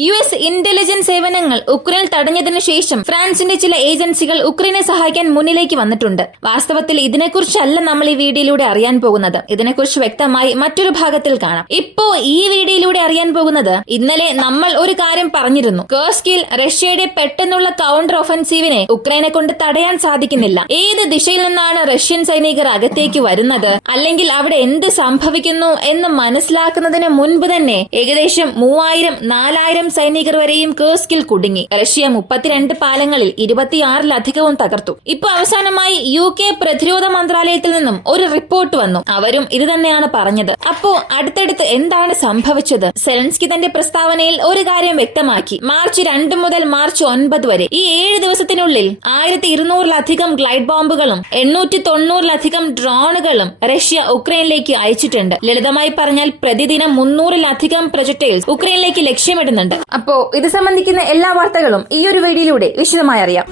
US intelligence സേവനങ്ങൾ Ukraine തടഞ്ഞതിനു ശേഷം ഫ്രാൻസിന്റെ ചില ഏജൻസികൾ ഉക്രൈനെ സഹായിക്കാൻ മുന്നിലേക്ക് വന്നിട്ടുണ്ട്. വാസ്തവത്തിൽ ഇതിനെക്കുറിച്ചല്ല നമ്മൾ ഈ വീഡിയോയിലൂടെ അറിയാൻ പോകുന്നത്. ഇതിനെക്കുറിച്ച് വ്യക്തമായി മറ്റൊരു ഭാഗത്തിൽ കാണാം. ഇപ്പോ ഈ വീഡിയോയിലൂടെ അറിയാൻ പോകുന്നത്, ഇന്നലെ നമ്മൾ ഒരു കാര്യം പറഞ്ഞിരുന്നു. കേർസ്കിൽ റഷ്യയുടെ പെട്ടെന്നുള്ള കൗണ്ടർ ഒഫൻസീവിനെ ഉക്രൈനെ കൊണ്ട് തടയാൻ സാധിക്കുന്നില്ല. ഏത് ദിശയിൽ നിന്നാണ് റഷ്യൻ സൈനികർ അകത്തേക്ക് വരുന്നത്, അല്ലെങ്കിൽ അവിടെ എന്ത് സംഭവിക്കുന്നു എന്ന് മനസ്സിലാക്കുന്നതിന് മുൻപ് തന്നെ ഏകദേശം 3000-4000 സൈനികർ വരെയും കേർസ്കിൽ കുടുങ്ങി. റഷ്യ 32 പാലങ്ങളിൽ 26-ലധികവും തകർത്തു. ഇപ്പൊ അവസാനമായി UK പ്രതിരോധ മന്ത്രാലയത്തിൽ നിന്നും ഒരു റിപ്പോർട്ട് വന്നു. അവരും ഇത് തന്നെയാണ് പറഞ്ഞത്. അപ്പോ അടുത്തടുത്ത് എന്താണ് സംഭവിച്ചത്? സെലൻസ്കി തന്റെ പ്രസ്താവനയിൽ ഒരു കാര്യം വ്യക്തമാക്കി. മാർച്ച് 2 മുതൽ മാർച്ച് 9 വരെ ഈ 7 ദിവസത്തിനുള്ളിൽ 1200-ലധികം ഗ്ലൈഡ് ബോംബുകളും 890-ലധികം ഡ്രോണുകളും റഷ്യ ഉക്രൈനിലേക്ക് അയച്ചിട്ടുണ്ട്. ലളിതമായി പറഞ്ഞാൽ പ്രതിദിനം 300-ലധികം പ്രൊജക്ടൈൽസ് ഉക്രൈനിലേക്ക് ലക്ഷ്യമിടുന്നുണ്ട്. അപ്പോ ഇത് സംബന്ധിക്കുന്ന എല്ലാ വാർത്തകളും ഈ ഒരു വീഡിയോയിലൂടെ വിശദമായി അറിയാം.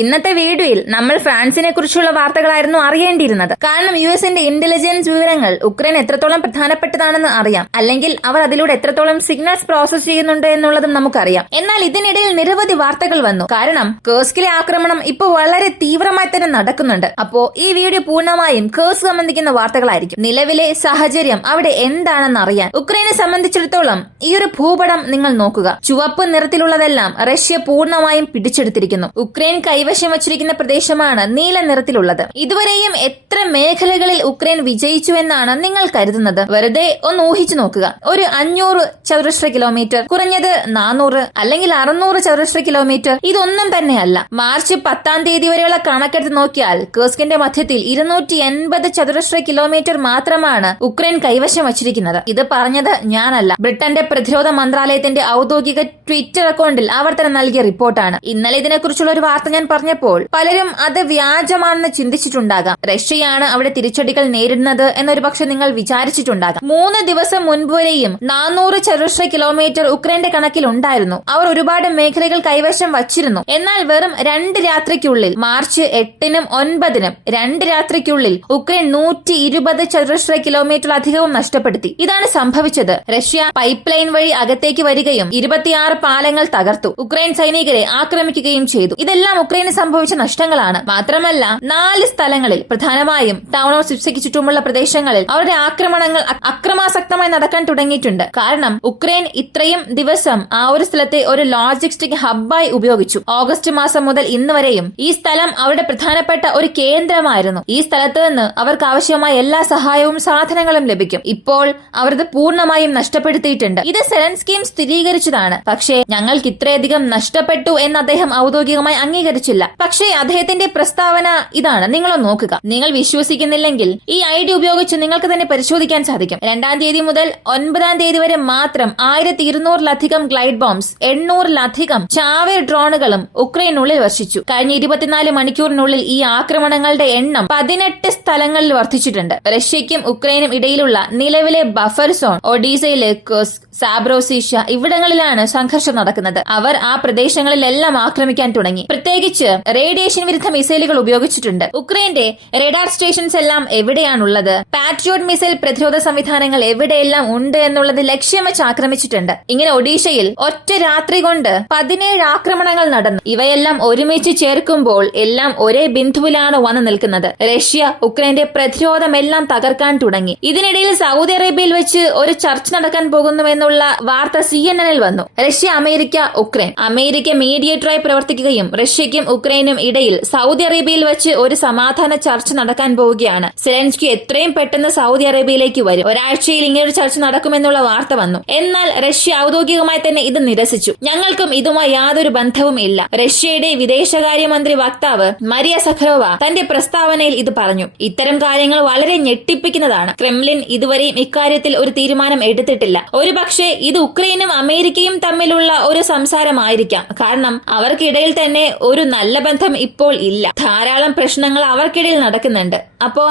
ഇന്നത്തെ വീഡിയോയിൽ നമ്മൾ ഫ്രാൻസിനെ കുറിച്ചുള്ള വാർത്തകളായിരുന്നു അറിയേണ്ടിയിരുന്നത്. കാരണം യുഎസിന്റെ ഇന്റലിജൻസ് വിവരങ്ങൾ ഉക്രൈൻ എത്രത്തോളം പ്രധാനപ്പെട്ടതാണെന്ന് അറിയാം, അല്ലെങ്കിൽ അവർ അതിലൂടെ എത്രത്തോളം സിഗ്നൽസ് പ്രോസസ് ചെയ്യുന്നുണ്ട് എന്നുള്ളതും നമുക്കറിയാം. എന്നാൽ ഇതിനിടയിൽ നിരവധി വാർത്തകൾ വന്നു. കാരണം കേർസ്കിലെ ആക്രമണം ഇപ്പോൾ വളരെ തീവ്രമായി തന്നെ നടക്കുന്നുണ്ട്. അപ്പോ ഈ വീഡിയോ പൂർണ്ണമായും കേർസ് സംബന്ധിക്കുന്ന വാർത്തകളായിരിക്കും. നിലവിലെ സാഹചര്യം അവിടെ എന്താണെന്ന് അറിയാൻ ഉക്രൈനെ സംബന്ധിച്ചിടത്തോളം ഈ ഒരു ഭൂപടം നിങ്ങൾ നോക്കുക. ചുവപ്പ് നിറത്തിലുള്ളതെല്ലാം റഷ്യ പൂർണ്ണമായും പിടിച്ചെടുത്തിരിക്കുന്നു. ഉക്രൈൻ കൈവശം വച്ചിരിക്കുന്ന പ്രദേശമാണ് നീല നിറത്തിലുള്ളത്. ഇതുവരെയും എത്ര മേഖലകളിൽ ഉക്രൈൻ വിജയിച്ചു എന്നാണ് നിങ്ങൾ കരുതുന്നത്? വെറുതെ ഒന്ന് ഊഹിച്ചു നോക്കുക. ഒരു 500 ചതുരശ്ര കിലോമീറ്റർ, കുറഞ്ഞത് 400 അല്ലെങ്കിൽ 600 ചതുരശ്ര കിലോമീറ്റർ. ഇതൊന്നും തന്നെയല്ല. മാർച്ച് 10-ാം തീയതി വരെയുള്ള കണക്കെടുത്ത് നോക്കിയാൽ കേർസ്കിന്റെ മധ്യത്തിൽ 280 ചതുരശ്ര കിലോമീറ്റർ മാത്രമാണ് ഉക്രൈൻ കൈവശം വച്ചിരിക്കുന്നത്. ഇത് പറഞ്ഞത് ഞാനല്ല, ബ്രിട്ടന്റെ പ്രതിരോധ മന്ത്രാലയത്തിന്റെ ഔദ്യോഗിക ട്വിറ്റർ അക്കൗണ്ടിൽ അവർ തന്നെ നൽകിയ റിപ്പോർട്ടാണ്. ഇന്നലെ ഇതിനെക്കുറിച്ചുള്ള ഒരു വാർത്ത ഞാൻ പറഞ്ഞപ്പോൾ പലരും അത് വ്യാജമാണെന്ന് ചിന്തിച്ചിട്ടുണ്ടാകാം. റഷ്യയാണ് അവിടെ തിരിച്ചടികൾ നേരിടുന്നത് എന്നൊരു പക്ഷെ നിങ്ങൾ വിചാരിച്ചിട്ടുണ്ടാകാം. 3 ദിവസം മുൻപ് വരെയും 400 ചതുരശ്ര കിലോമീറ്റർ ഉക്രൈന്റെ കണക്കിൽ ഉണ്ടായിരുന്നു. അവർ ഒരുപാട് മേഖലകൾ കൈവശം വച്ചിരുന്നു. എന്നാൽ വെറും 2 രാത്രിക്കുള്ളിൽ, മാർച്ച് 8-നും 9-നും 2 രാത്രിക്കുള്ളിൽ ഉക്രൈൻ 120 ചതുരശ്ര കിലോമീറ്റർ അധികവും നഷ്ടപ്പെടുത്തി. ഇതാണ് സംഭവിച്ചത്. റഷ്യ പൈപ്പ് ലൈൻ വഴി അകത്തേക്ക് വരികയും 26 പാലങ്ങൾ തകർത്തു. ഉക്രൈൻ സൈനികരെ ആക്രമിക്കുകയും ചെയ്തു. ഇതെല്ലാം ഉക്രൈന് സംഭവിച്ച നഷ്ടങ്ങളാണ്. മാത്രമല്ല 4 സ്ഥലങ്ങളിൽ, പ്രധാനമായും ടൗൺ ഓഫ് സിപ്സയ്ക്ക് ചുറ്റുമുള്ള പ്രദേശങ്ങളിൽ അവരുടെ ആക്രമണങ്ങൾ അക്രമാസക്തമായി നടക്കാൻ തുടങ്ങിയിട്ടുണ്ട്. കാരണം ഉക്രൈൻ ഇത്രയും ദിവസം ആ ഒരു സ്ഥലത്തെ ഒരു ലോജിസ്റ്റിക് ഹബ്ബായി ഉപയോഗിച്ചു. ഓഗസ്റ്റ് മാസം മുതൽ ഇന്ന് വരെയും ഈ സ്ഥലം അവരുടെ പ്രധാനപ്പെട്ട ഒരു കേന്ദ്രമായിരുന്നു. ഈ സ്ഥലത്ത് നിന്ന് അവർക്ക് ആവശ്യമായ എല്ലാ സഹായവും സാധനങ്ങളും ലഭിക്കും. ഇപ്പോൾ അവരത് പൂർണ്ണമായും നഷ്ടപ്പെടുത്തിയിട്ടുണ്ട്. ഇത് സെലൻസ്കിയും സ്ഥിരീകരിച്ചതാണ്. പക്ഷേ ഞങ്ങൾക്ക് ഇത്രയധികം നഷ്ടപ്പെട്ടു എന്ന് അദ്ദേഹം ഔദ്യോഗികമായി അംഗീകരിച്ചില്ല. പക്ഷേ അദ്ദേഹത്തിന്റെ പ്രസ്താവന ഇതാണ്. നിങ്ങളൊന്ന് നോക്കുക. നിങ്ങൾ വിശ്വസിക്കുന്നില്ലെങ്കിൽ ഈ ഐഡി ഉപയോഗിച്ച് നിങ്ങൾക്ക് തന്നെ പരിശോധിക്കാൻ സാധിക്കും. 2-ാം തീയതി മുതൽ 9-ാം തീയതി വരെ മാത്രം 1200-ലധികം ഗ്ലൈഡ് ബോംബ്സ്, 800-ലധികം ചാവേർ ഡ്രോണുകളും ഉക്രൈനുള്ളിൽ വർഷിച്ചു. കഴിഞ്ഞ 24 മണിക്കൂറിനുള്ളിൽ ഈ ആക്രമണങ്ങളുടെ എണ്ണം 18 സ്ഥലങ്ങളിൽ വർദ്ധിച്ചിട്ടുണ്ട്. റഷ്യയ്ക്കും ഉക്രൈനും ഇടയിലുള്ള നിലവിലെ ബഫർ സോൺ ഒഡീസയിലെ കുർസ്ക്, സാബ്രോസിഷ ഇവിടങ്ങളിലാണ് സംഘർഷം നടക്കുന്നത്. അവർ ആ പ്രദേശങ്ങളിലെല്ലാം ആക്രമിക്കാൻ തുടങ്ങി. പ്രത്യേകിച്ച് റേഡിയേഷൻ വിരുദ്ധ മിസൈലുകൾ ഉപയോഗിച്ചിട്ടുണ്ട്. ഉക്രൈന്റെ റഡാർ സ്റ്റേഷൻസ് എല്ലാം എവിടെയാണുള്ളത്, പാട്രിയോട്ട് മിസൈൽ പ്രതിരോധ സംവിധാനങ്ങൾ എവിടെയെല്ലാം ഉണ്ട് എന്നുള്ളത് ലക്ഷ്യം വെച്ച് ആക്രമിച്ചിട്ടുണ്ട്. ഇങ്ങനെ ഒഡീഷയിൽ ഒറ്റ രാത്രി കൊണ്ട് 17 ആക്രമണങ്ങൾ നടന്നു. ഇവയെല്ലാം ഒരുമിച്ച് ചേർക്കുമ്പോൾ എല്ലാം ഒരേ ബിന്ദുവിലാണ് വന്നു നിൽക്കുന്നത്. റഷ്യ ഉക്രൈന്റെ പ്രതിരോധമെല്ലാം തകർക്കാൻ തുടങ്ങി. ഇതിനിടയിൽ സൗദി അറേബ്യയിൽ വെച്ച് ഒരു ചർച്ച നടക്കാൻ പോകുന്നുവെന്നുള്ള വാർത്ത CNN-ൽ വന്നു. Russia, America, Ukraine. അമേരിക്ക മീഡിയേറ്ററായി പ്രവർത്തിക്കുകയും റഷ്യയ്ക്കും ഉക്രൈനും ഇടയിൽ സൗദി അറേബ്യയിൽ വെച്ച് ഒരു സമാധാന ചർച്ച നടക്കാൻ പോവുകയാണ്. സെലൻസ്കി എത്രയും പെട്ടെന്ന് സൗദി അറേബ്യയിലേക്ക് വരും. ഒരാഴ്ചയിൽ ഇങ്ങനൊരു ചർച്ച നടക്കുമെന്നുള്ള വാർത്ത വന്നു. എന്നാൽ റഷ്യ ഔദ്യോഗികമായി തന്നെ ഇത് നിരസിച്ചു. ഞങ്ങൾക്കും ഇതുമായി യാതൊരു ബന്ധവും ഇല്ല. റഷ്യയുടെ വിദേശകാര്യമന്ത്രി വക്താവ് മരിയ സഖരോവ തന്റെ പ്രസ്താവനയിൽ ഇത് പറഞ്ഞു. ഇത്തരം കാര്യങ്ങൾ വളരെ ഞെട്ടിപ്പിക്കുന്നതാണ്. ക്രെംലിൻ ഇതുവരെയും ഇക്കാര്യത്തിൽ ഒരു തീരുമാനം എടുത്തിട്ടില്ല. ഒരുപക്ഷെ ഇത് ഉക്രൈനും അമേരിക്കയും തമ്മിലുള്ള ഒരു സംസാരമായിരിക്കാം. കാരണം അവർക്കിടയിൽ തന്നെ ഒരു നല്ല ബന്ധം ഇപ്പോൾ ഇല്ല. ധാരാളം പ്രശ്നങ്ങൾ അവർക്കിടയിൽ നടക്കുന്നുണ്ട്. അപ്പോ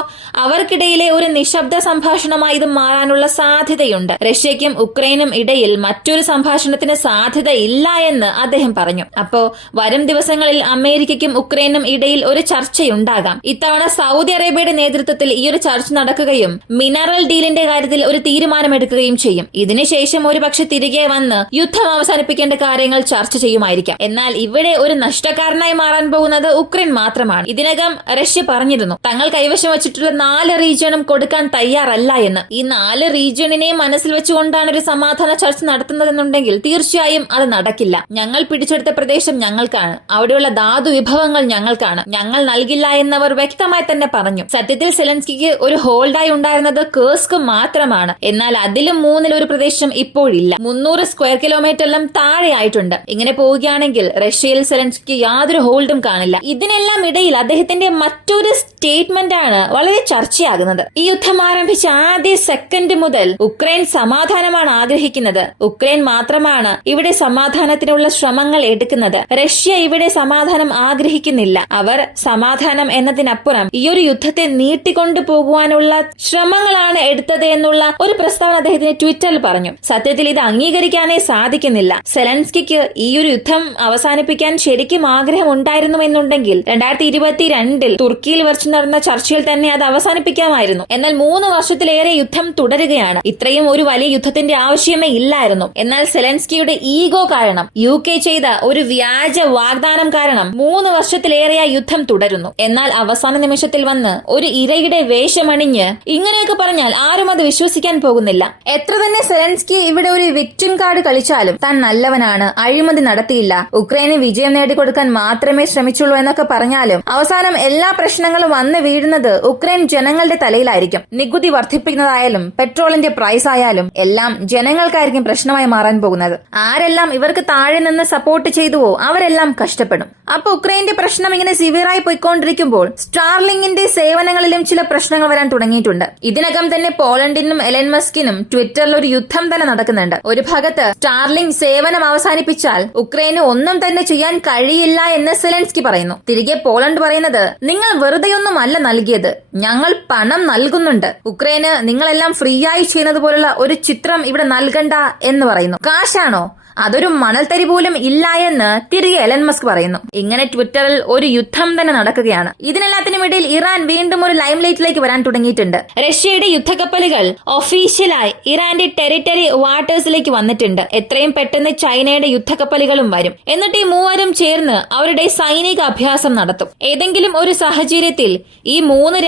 അവർക്കിടയിലെ ഒരു നിശബ്ദ സംഭാഷണമായി ഇത് മാറാനുള്ള സാധ്യതയുണ്ട്. റഷ്യയ്ക്കും ഉക്രൈനും ഇടയിൽ മറ്റൊരു സംഭാഷണത്തിന് സാധ്യതയില്ല എന്ന് അദ്ദേഹം പറഞ്ഞു. അപ്പോ വരും ദിവസങ്ങളിൽ അമേരിക്കയ്ക്കും ഉക്രൈനും ഇടയിൽ ഒരു ചർച്ചയുണ്ടാകാം. ഇത്തവണ സൗദി അറേബ്യയുടെ നേതൃത്വത്തിൽ ഈ ഒരു ചർച്ച നടക്കുകയും മിനറൽ ഡീലിന്റെ കാര്യത്തിൽ ഒരു തീരുമാനമെടുക്കുകയും ചെയ്യും. ഇതിനുശേഷം ഒരുപക്ഷെ തിരികെ വന്ന് യുദ്ധം അവസാനിപ്പിക്കേണ്ട കാര്യങ്ങൾ ചർച്ച ചെയ്യുമായിരിക്കാം. എന്നാൽ ഇവിടെ ഒരു നഷ്ടക്കാരനായി മാറാൻ പോകുന്നത് ഉക്രൈൻ മാത്രമാണ്. ഇതിനകം റഷ്യ പറഞ്ഞിരുന്നു തങ്ങൾ കൈവശം വച്ചിട്ടുള്ള 4 റീജിയണും കൊടുക്കാൻ തയ്യാറല്ല എന്ന്. ഈ 4 റീജിയണിനെ മനസ്സിൽ വെച്ചുകൊണ്ടാണ് ഒരു സമാധാന ചർച്ച നടത്തുന്നതെന്നുണ്ടെങ്കിൽ തീർച്ചയായും അത് നടക്കില്ല. ഞങ്ങൾ പിടിച്ചെടുത്ത പ്രദേശം ഞങ്ങൾക്കാണ്, അവിടെയുള്ള ധാതു വിഭവങ്ങൾ ഞങ്ങൾക്കാണ്, ഞങ്ങൾ നൽകില്ല എന്നവർ വ്യക്തമായി തന്നെ പറഞ്ഞു. സത്യത്തിൽ സെലൻസ്കിക്ക് ഒരു ഹോൾഡായി ഉണ്ടായിരുന്നത് കേഴ്സ്ക് മാത്രമാണ്. എന്നാൽ അതിലും 1/3 പ്രദേശം ഇപ്പോഴില്ല. 300 സ്ക്വയർ കിലോമീറ്ററിലും താഴെയായിട്ടുണ്ട്. ഇങ്ങനെ പോവുകയാണെങ്കിൽ റഷ്യയിൽ സെലൻസ്കിക്ക് യാതൊരു ഹോൾഡും കാണില്ല. ഇതിനെല്ലാം ഇടയിൽ അദ്ദേഹത്തിന്റെ മറ്റൊരു സ്റ്റേറ്റ്മെന്റ് ആണ് വളരെ ചർച്ചയാകുന്നത്. ഈ യുദ്ധം ആരംഭിച്ച ആദ്യ സെക്കൻഡ് മുതൽ ഉക്രൈൻ സമാധാനമാണ് ആഗ്രഹിക്കുന്നത്. ഉക്രൈൻ മാത്രമാണ് ഇവിടെ സമാധാനത്തിനുള്ള ശ്രമങ്ങൾ എടുക്കുന്നത്. റഷ്യ ഇവിടെ സമാധാനം ആഗ്രഹിക്കുന്നില്ല. അവർ സമാധാനം എന്നതിനപ്പുറം ഈ ഒരു യുദ്ധത്തെ നീട്ടിക്കൊണ്ടു പോകുവാനുള്ള ശ്രമങ്ങളാണ് എടുത്തത് എന്നുള്ള ഒരു പ്രസ്താവന അദ്ദേഹത്തിന് ട്വിറ്ററിൽ പറഞ്ഞു. സത്യത്തിൽ ഇത് അംഗീകരിക്കാനേ സാധിക്കുന്നില്ല. സെലൻസ്കിക്ക് ഈ ഒരു യുദ്ധം അവസാനിപ്പിക്കാൻ ശരിക്കും ആഗ്രഹം ഉണ്ടായിരുന്നുവെന്നുണ്ടെങ്കിൽ 2022 തുർക്കിയിൽ വെച്ച് നടന്ന ചർച്ചയിൽ തന്നെ അത് അവസാനിപ്പിക്കാമായിരുന്നു. എന്നാൽ 3 വർഷത്തിലേറെ യുദ്ധം തുടരുകയാണ്. ഇത്രയും ഒരു വലിയ യുദ്ധത്തിന്റെ ആവശ്യമേ ഇല്ലായിരുന്നു. എന്നാൽ സെലൻസ്കിയുടെ ഈഗോ കാരണം, UK ചെയ്ത ഒരു വ്യാജ വാഗ്ദാനം കാരണം 3 വർഷത്തിലേറെയായി യുദ്ധം തുടരുന്നു. എന്നാൽ അവസാന നിമിഷത്തിൽ വന്ന് ഒരു ഇരയുടെ വേഷമണിഞ്ഞ് ഇങ്ങനെയൊക്കെ പറഞ്ഞാൽ ആരും അത് വിശ്വസിക്കാൻ പോകുന്നില്ല. എത്ര തന്നെ സെലൻസ്കി ഇവിടെ ഒരു വിക്ടിം കാർഡ് കളിച്ചാലും താൻ നല്ലവനാണ്, അഴിമതി നടത്തിയില്ല, ഉക്രൈന് വിജയം നേടിക്കൊടുക്കാൻ മാത്രമേ ശ്രമിച്ചുള്ളൂ എന്നൊക്കെ പറഞ്ഞാലും അവസാനം എല്ലാ പ്രശ്നങ്ങളും വന്ന് വീഴുന്നത് ഉക്രൈൻ ജനങ്ങളുടെ തലയിലായിരിക്കും. നികുതി വർദ്ധിപ്പിക്കുന്നതായാലും പെട്രോളിന്റെ പ്രൈസ് ആയാലും എല്ലാം ജനങ്ങൾക്കായിരിക്കും പ്രശ്നമായി മാറാൻ പോകുന്നത്. ആരെല്ലാം ഇവർക്ക് താഴെ നിന്ന് സപ്പോർട്ട് ചെയ്തുവോ അവരെല്ലാം കഷ്ടപ്പെടും. അപ്പൊ ഉക്രൈന്റെ പ്രശ്നം ഇങ്ങനെ സിവിയറായി പോയിക്കൊണ്ടിരിക്കുമ്പോൾ സ്റ്റാർലിങ്കിന്റെ സേവനങ്ങളിലും ചില പ്രശ്നങ്ങൾ വരാൻ തുടങ്ങിയിട്ടുണ്ട്. ഇതിനകം തന്നെ പോളണ്ടിനും എലൻ മസ്കിനും ട്വിറ്ററിൽ ഒരു യുദ്ധം തന്നെ നടക്കുന്നുണ്ട്. ഒരു ഭാഗത്ത് സ്റ്റാർലിങ്ക് സേവനം അവസാനിപ്പിച്ചാൽ ഉക്രൈന് ഒന്നും തന്നെ ചെയ്യാൻ കഴിയില്ല എന്ന് സെലൻസ്കി പറയുന്നു. തിരികെ പോളണ്ട് പറയുന്നത് നിങ്ങൾ വെറുതെയൊന്നും അല്ല നൽകിയത്, ഞങ്ങൾ പണം നൽകുന്നുണ്ട്, ഉക്രൈന് നിങ്ങളെല്ലാം ഫ്രീ ആയി ചെയ്യുന്നത് പോലുള്ള ഒരു ചിത്രം ഇവിടെ നൽകണ്ട എന്ന് പറയുന്നു. കാശാണോ? അതൊരു മണൽത്തരി പോലും ഇല്ല എന്ന് തിരികെ എലൻ മസ്ക് പറയുന്നു. ഇങ്ങനെ ട്വിറ്ററിൽ ഒരു യുദ്ധം തന്നെ നടക്കുകയാണ്. ഇതിനെല്ലാത്തിനും ഇടയിൽ ഇറാൻ വീണ്ടും ഒരു ലൈം ലൈറ്റിലേക്ക് വരാൻ തുടങ്ങിയിട്ടുണ്ട്. റഷ്യയുടെ യുദ്ധക്കപ്പലുകൾ ഒഫീഷ്യലായി ഇറാന്റെ ടെറിട്ടറി വാട്ടേഴ്സിലേക്ക് വന്നിട്ടുണ്ട്. എത്രയും പെട്ടെന്ന് ചൈനയുടെ യുദ്ധക്കപ്പലുകളും വരും. എന്നിട്ട് ഈ മൂവരും ചേർന്ന് അവരുടെ സൈനിക അഭ്യാസം നടത്തും. ഏതെങ്കിലും ഒരു സാഹചര്യത്തിൽ ഈ മൂന്ന്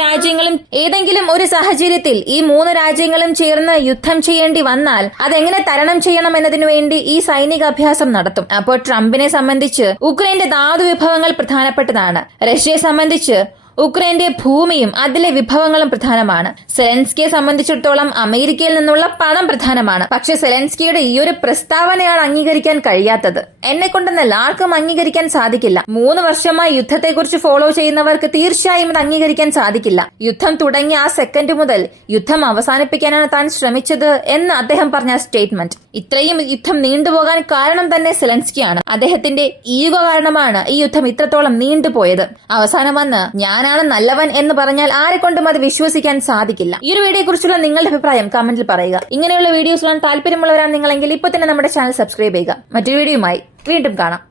രാജ്യങ്ങളും ചേർന്ന് യുദ്ധം ചെയ്യേണ്ടി വന്നാൽ അതെങ്ങനെ തരണം ചെയ്യണം എന്നതിനു വേണ്ടി ഈ സൈനിക അഭ്യാസം നടത്തും. അപ്പോൾ ട്രംപിനെ സംബന്ധിച്ച് ഉക്രൈന്റെ ധാതു വിഭവങ്ങൾ പ്രധാനപ്പെട്ടതാണ്. റഷ്യയെ സംബന്ധിച്ച് ഉക്രൈന്റെ ഭൂമിയും അതിലെ വിഭവങ്ങളും പ്രധാനമാണ്. സെലൻസ്കിയെ സംബന്ധിച്ചിടത്തോളം അമേരിക്കയിൽ നിന്നുള്ള പണം പ്രധാനമാണ്. പക്ഷെ സെലൻസ്കിയുടെ ഈ ഒരു പ്രസ്താവനയാണ് അംഗീകരിക്കാൻ കഴിയാത്തത്. എന്നെ കൊണ്ടെന്നല്ല, ആർക്കും അംഗീകരിക്കാൻ സാധിക്കില്ല. 3 വർഷമായി യുദ്ധത്തെക്കുറിച്ച് ഫോളോ ചെയ്യുന്നവർക്ക് തീർച്ചയായും ഇത് അംഗീകരിക്കാൻ സാധിക്കില്ല. യുദ്ധം തുടങ്ങിയ ആ സെക്കൻഡ് മുതൽ യുദ്ധം അവസാനിപ്പിക്കാനാണ് താൻ ശ്രമിച്ചത് എന്ന് അദ്ദേഹം പറഞ്ഞ സ്റ്റേറ്റ്മെന്റ്. ഇത്രയും യുദ്ധം നീണ്ടുപോകാൻ കാരണം തന്നെ സെലൻസ്കിയാണ്. അദ്ദേഹത്തിന്റെ ഈഗോ കാരണമാണ് ഈ യുദ്ധം ഇത്രത്തോളം നീണ്ടുപോയത്. അവസാനം വന്ന് ഞാനാണ് നല്ലവൻ എന്ന് പറഞ്ഞാൽ ആരെക്കൊണ്ടും അത് വിശ്വസിക്കാൻ സാധിക്കില്ല. ഈ ഒരു വീഡിയോയെ കുറിച്ചുള്ള നിങ്ങളുടെ അഭിപ്രായം കമന്റിൽ പറയുക. ഇങ്ങനെയുള്ള വീഡിയോസ് കാണാൻ താല്പര്യമുള്ളവരാണ് നിങ്ങളെങ്കിൽ ഇപ്പോൾ തന്നെ നമ്മുടെ ചാനൽ സബ്സ്ക്രൈബ് ചെയ്യുക. മറ്റൊരു വീഡിയോയുമായി വീണ്ടും കാണാം.